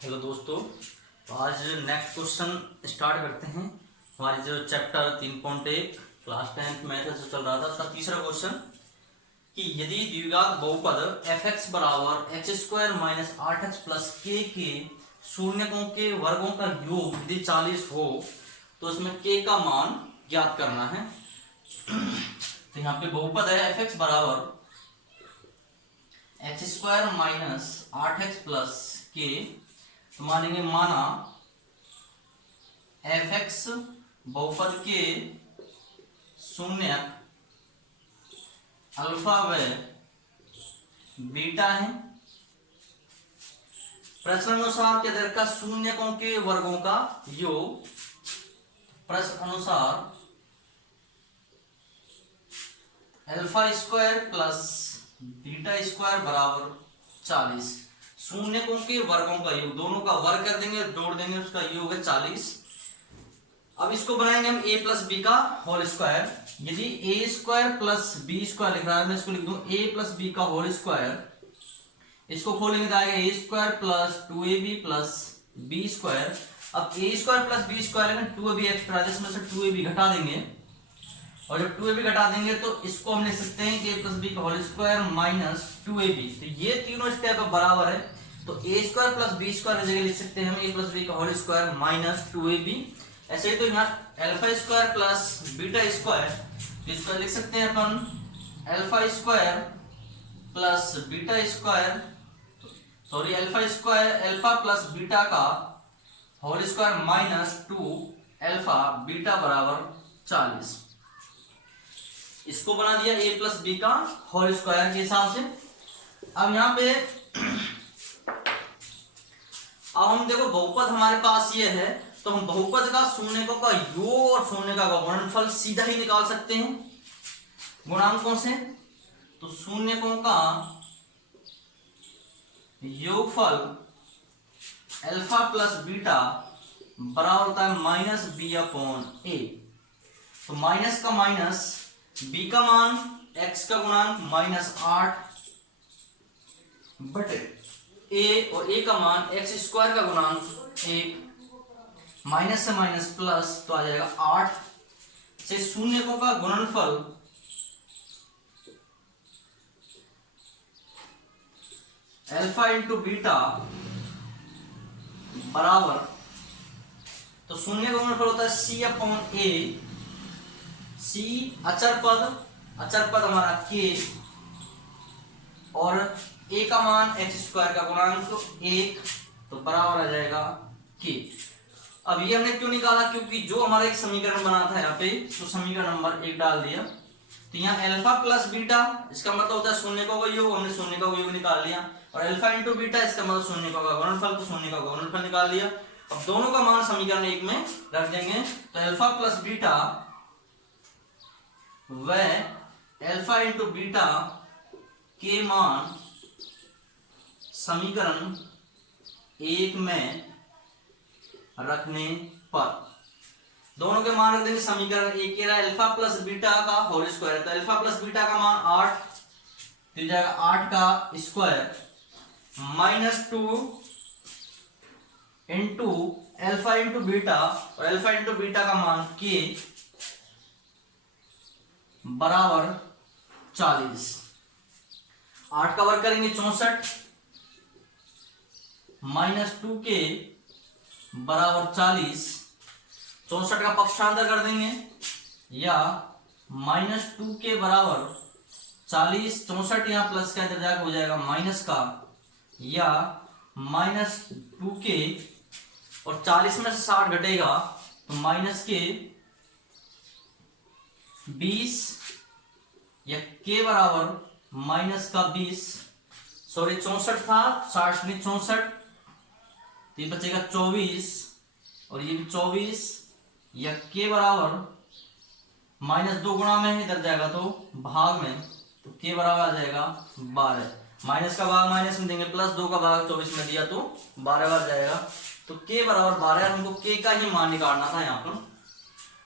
Hello दोस्तों, तो आज नेक्स्ट क्वेश्चन स्टार्ट करते हैं। हमारी जो चैप्टर 3.1 क्लास 10th मैथ से चल रहा था, उसका तीसरा क्वेश्चन कि यदि द्विघात बहुपद f(x) बराबर x² माइनस 8x प्लस के शून्यकों के वर्गों का योग यदि 40 हो तो इसमें k का मान ज्ञात करना है। तो यहाँ पे बहुपद है f(x) बराबर x² माइनस 8x प्लस के, तो मानेंगे माना f(x) बहुपद के शून्यक अल्फा व बीटा है। प्रश्न अनुसार के दर का शून्यकों के वर्गों का योग। प्रश्न अनुसार alpha square plus beta square बराबर 40। शून्यकों के वर्गों का योग, दोनों का वर्ग कर देंगे, जोड़ देंगे, उसका योग है 40। अब इसको बनाएंगे हम a प्लस बी का होल स्क्वायर। यदि a square plus B square लिख रहा है, मैं इसको लिख दूं a प्लस बी का होल स्क्वायर। इसको खोलेंगे तो आएगा a स्क्वायर प्लस 2ab प्लस बी स्क्वायर। अब a square plus B square लेकिन 2ab एक्स्ट्रा, जिसमें से 2ab घटा देंगे, और जब 2ab घटा देंगे तो इसको हम लिख सकते हैं कि a प्लस बी का होल स्क्वायर माइनस 2ab। तो ये तीनों स्टेप बराबर है, तो a square plus B square की जगह लिख सकते हैं हम a प्लस बी का होल स्क्वायर माइनस 2ab। ऐसे ही तो यहाँ alpha square plus beta square, तो इसको लिख सकते हैं अपन alpha square plus beta square, sorry alpha square alpha plus beta का whole square minus 2 alpha beta बराबर 40। इसको बना दिया a प्लस बी का होल स्क्वायर के हिसाब से। अब यहाँ पे अब हम देखो बहुपद हमारे पास ये है, तो हम बहुपद का शून्यकों का योग और शून्यकों का गुणनफल सीधा ही निकाल सकते हैं गुणांकों से। तो शून्यकों का योगफल अल्फा प्लस बीटा बराबर होता है माइनस बी अपॉन ए। तो माइनस का माइनस, b का मान x का गुणांक माइनस 8 बटे a, और a का मान x स्क्वायर का गुणांक 1, माइनस से माइनस प्लस, तो आ जाएगा 8 से शून्यकों का गुणनफल अल्फा इंटू बीटा बराबर, तो शून्य का गुणनफल होता है c अपॉन a। c अचर पद हमारा k, और a का मान x स्क्वायर का गुणांक 1, तो बराबर आ जाएगा k। अब ये हमने क्यों निकाला, क्योंकि जो हमारा एक समीकरण बना था यहाँ पे, तो समीकरण नंबर 1 डाल दिया। तो यहाँ अल्फा प्लस बीटा, इसका मतलब होता है शून्यकों का योग, हमने शून्यकों का योग निकाल लिया, और अल्फा इंटू बीटा इसका मतलब शून्यकों का गुणनफल, तो शून्यकों का गुणनफल निकाल लिया। अब दोनों का मान समीकरण 1 में रख देंगे, तो अल्फा प्लस बीटा व अल्फा इंटू बीटा के मान समीकरण 1 में रखने पर दोनों के मान रख देंगे। समीकरण 1 के रहा अल्फा प्लस बीटा का होल स्क्वायर, तो अल्फा प्लस बीटा का मान 8, तो जाएगा 8 का square minus 2 into alpha into beta, और अल्फा इंटू बीटा का मान k बराबर 40। 8 का वर्ग करेंगे 64 माइनस 2k बराबर 40। 64 का पक्षांतर कर देंगे, या माइनस 2k बराबर 40, 64 यहाँ प्लस का इधर जाकर हो जाएगा माइनस का, या माइनस 2k, और 40 में से 60 घटेगा तो माइनस के 20, या k बराबर माइनस का 20, सॉरी 64 था 60 में 64, तो ये बचेगा 24, और ये भी 24, या k बराबर माइनस 2 गुणा में इधर जाएगा तो भाग में, तो k बराबर आ जाएगा 12। माइनस का भाग माइनस में देंगे, प्लस 2 का भाग 24 में दिया तो 12 बार जाएगा, तो k बराबर 12। हमको k का ही मान निकालना था यहाँ पर।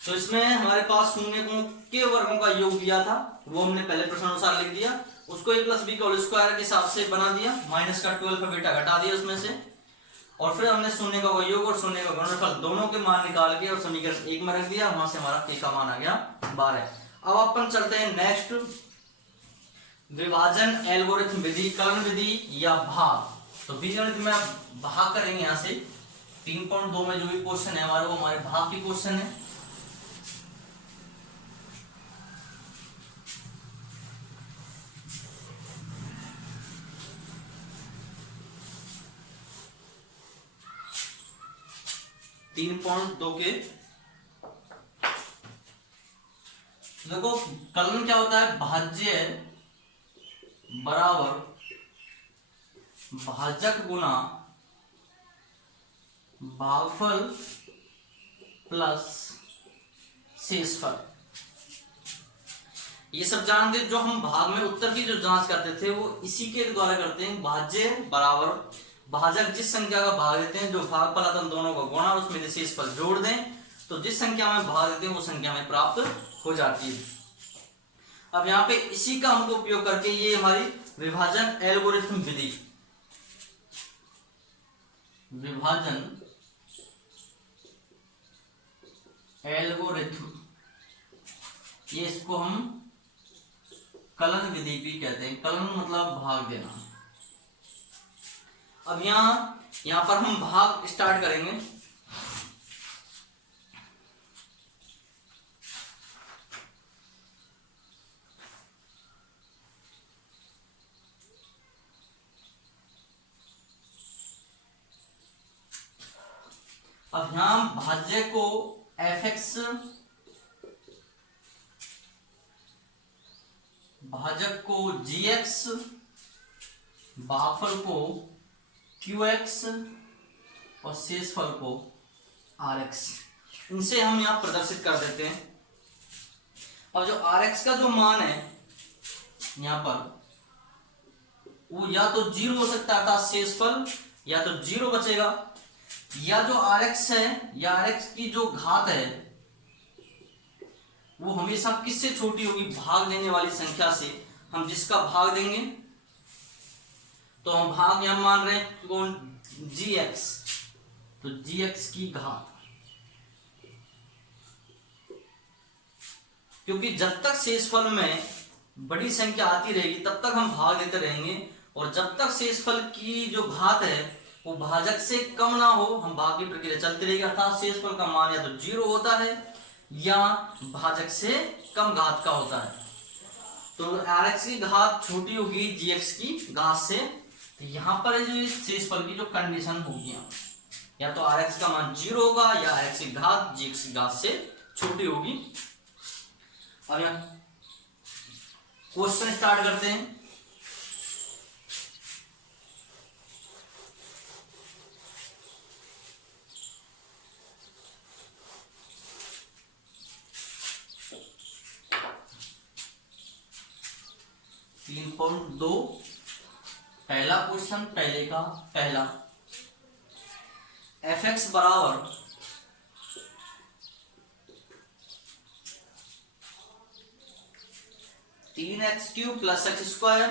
तो इसमें हमारे पास शून्यकों के वर्गों का योग दिया था, वो हमने पहले प्रश्न अनुसार लिख दिया। उसको a प्लस बी का होल स्क्वायर के हिसाब से बना दिया, माइनस का 12 का बीटा घटा दिया उसमें से। और फिर हमने शून्य का योग और शून्य का गुणनफल दोनों के मान निकाल के और समीकरण 1 में रख दिया, वहां से हमारा k का मान आ गया 12। अब अपन चलते हैं नेक्स्ट, विभाजन एल्गोरिथम विधि, कलन विधि या भाग। तो बीजगणित में आप भाग करेंगे यहाँ से 3.2 में जो भी क्वेश्चन है हमारे, वो हमारे भाग के क्वेश्चन है। तीन पॉइंट दो के देखो, कलन क्या होता है, भाज्य बराबर भाजक गुना भागफल प्लस शेषफल। ये सब जानते, जो हम भाग में उत्तर की जो जांच करते थे वो इसी के द्वारा करते हैं। भाज्य बराबर भाजक जिस संख्या का भाग देते हैं, जो भागफल आता है दोनों का गुणा, उसमें से शेषफल जोड़ दें, तो जिस संख्या में भाग देते हैं वो संख्या में प्राप्त हो जाती है। अब यहाँ पे इसी का हमको उपयोग करके ये हमारी विभाजन एल्गोरिथम विधि, विभाजन एल्गोरिथम, ये इसको हम कलन विधि भी कहते हैं। कलन मतलब भाग देना। अब यहां पर हम भाग स्टार्ट करेंगे। अब यहां भाज्य को fx, भाजक को gx, भागफल को qx और शेषफल को rx, इनसे हम यहां प्रदर्शित कर देते हैं। और जो rx का जो मान है यहां पर, वो या तो 0 हो सकता है, अर्थात शेषफल या तो 0 बचेगा, या जो rx है या rx की जो घात है वो हमेशा किससे छोटी होगी, भाग देने वाली संख्या से। हम जिसका भाग देंगे तो हम भाग यहां मान रहे हैं कौन, gx, तो gx की घात। क्योंकि जब तक शेषफल में बड़ी संख्या आती रहेगी तब तक हम भाग देते रहेंगे, और जब तक शेषफल की जो घात है वो भाजक से कम ना हो, हम भाग की प्रक्रिया चलती रहेगी। अर्थात शेषफल का मान या तो 0 होता है या भाजक से कम घात का होता है। तो rx की घात छोटी होगी gx की घात से, तो यहां पर जो शेषफल की जो कंडीशन होगी, या तो rx का मान 0 होगा या rx की घात gx की घात से छोटी होगी। अब यहां क्वेश्चन स्टार्ट करते हैं। दो पहला क्वेश्चन, पहले का पहला, fx बराबर तीन x cube plus x square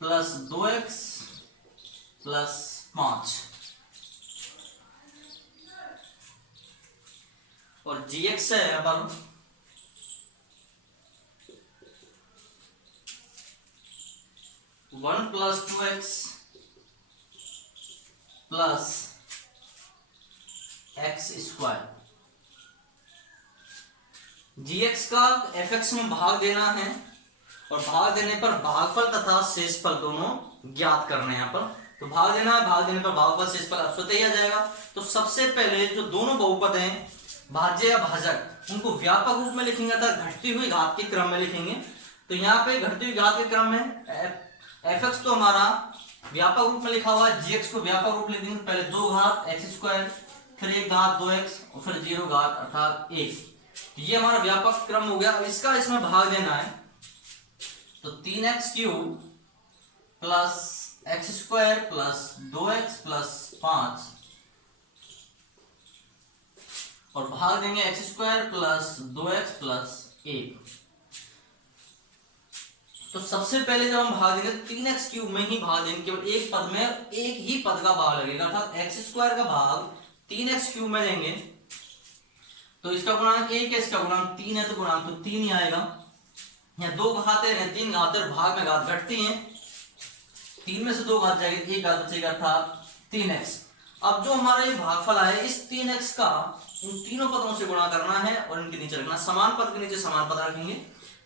plus 2x plus 5, और gx है अपन 1 plus 2x plus x square. gx का fx में भाग देना है, और भाग देने पर भागफल तथा शेषफल दोनों ज्ञात करने हैं। यहाँ पर तो भाग देना है, भाग देने पर भागफल शेषफल स्वतः ही आ जाएगा। तो सबसे पहले जो दोनों बहुपद हैं भाज्य या भाजक, उनको व्यापक रूप में लिखेंगे अर्थात घटती हुई घात के क्रम में लिखेंगे। तो यहाँ पे घटती हुई घात के क्रम में fx तो हमारा व्यापक रूप में लिखा हुआ है, gx को व्यापक रूप लिख देंगे, पहले 2 घात एक्स स्क्वायर, फिर 1 घात 2x और फिर 0 घात अर्थात 1। तो ये हमारा व्यापक क्रम हो गया। अब इसका इसमें भाग देना है, तो 3x cube plus x square plus 2x plus 5, और भाग देंगे x square plus 2x plus 1। तो सबसे पहले जब हम भाग देंगे तो 3x³ में ही भाग देंगे, केवल एक पद में एक ही पद का भाग लगेगा, अर्थात x² का भाग 3x³ में देंगे तो इसका गुणांक 1 है, इसका गुणांक 3 है, तो गुणांक तो 3 ही आएगा। यहाँ 2 घाते हैं, 3 घाते और भाग में घात घटती हैं, 3 में से 2 घात जाएगी, 1 घात बचेगा अर्थात 3x। अब जो हमारा ये भागफल है इस 3x का इन तीनों पदों से गुणा करना है और इनके नीचे रखना, समान पद के नीचे समान पद रखेंगे।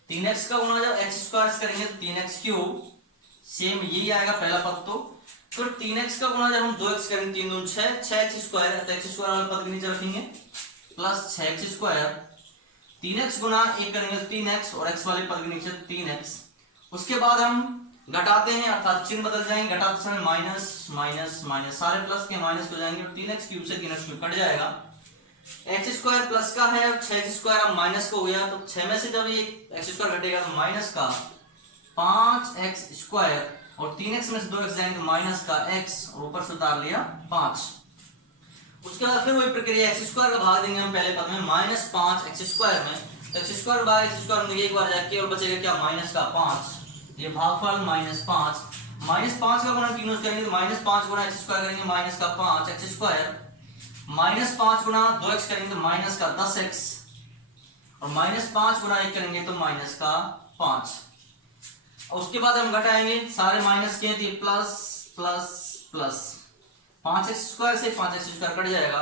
3x का गुणा जब x² से करेंगे तो 3x³ सेम यही आएगा पहला पद। तो फिर 3x का गुणा जब हम 2x करेंगे 3 दूनी 6, 6x², तो x² वाले पद के नीचे रखेंगे प्लस 6x²। 3x गुणा 1 करेंगे तो 3x और x वाले पद के नीचे 3x। उसके बाद हम घटाते हैं, अर्थात चिन्ह बदल जाएंगे, घटाते समय माइनस माइनस माइनस, सारे प्लस के माइनस हो जाएंगे और 3x³ से 3x³ कट जाएगा। x² प्लस का है और 6x² अब माइनस का हो गया, तो 6 में से जब ये x² घटेगा तो माइनस का 5x² और 3x में से 2x जाएंगे तो माइनस का x और ऊपर से उतार लिया 5। उसके बाद फिर वही प्रक्रिया, x² का भाग देंगे हम पहले पद में -5x² में, तो x² भाग x² में एक बार जाके केवल बचेगा क्या, माइनस का 5, ये भागफल -5। -5 का गुणा तीनों से करेंगे तो -5 गुणा x² करेंगे माइनस का 5x², -5 गुणा 2x करेंगे तो माइनस का 10x और -5 गुणा 1 करेंगे तो माइनस का 5। और उसके बाद हम घटाएंगे, सारे माइनस के तो प्लस प्लस प्लस, 5x² से 5x² कट जाएगा,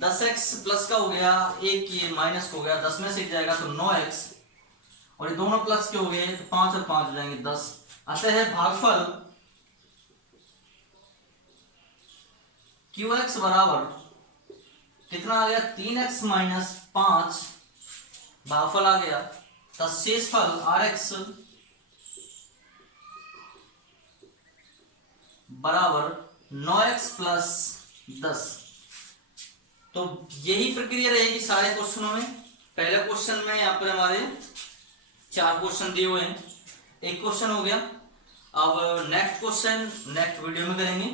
10x प्लस का हो गया, एक ये माइनस हो गया, 10 में से जाएगा तो 9x और ये दोनों प्लस के हो गए तो 5 और 5 हो जाएंगे 10। अतः है भागफल QX बराबर कितना आ गया, 3x - 5 भागफल आ गया, तो शेषफल RX बराबर 9x + 10। तो यही प्रक्रिया रहेगी सारे क्वेश्चनों में। पहले क्वेश्चन में यहाँ पर हमारे 4 क्वेश्चन दिए हुए हैं, एक क्वेश्चन हो गया। अब नेक्स्ट क्वेश्चन नेक्स्ट वीडियो में करेंगे।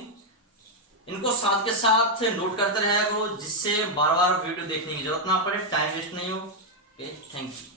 इनको साथ के साथ नोट करते रहा करो, जिससे बार बार वीडियो देखने की जरूरत ना पड़े, टाइम वेस्ट नहीं हो। Thank you.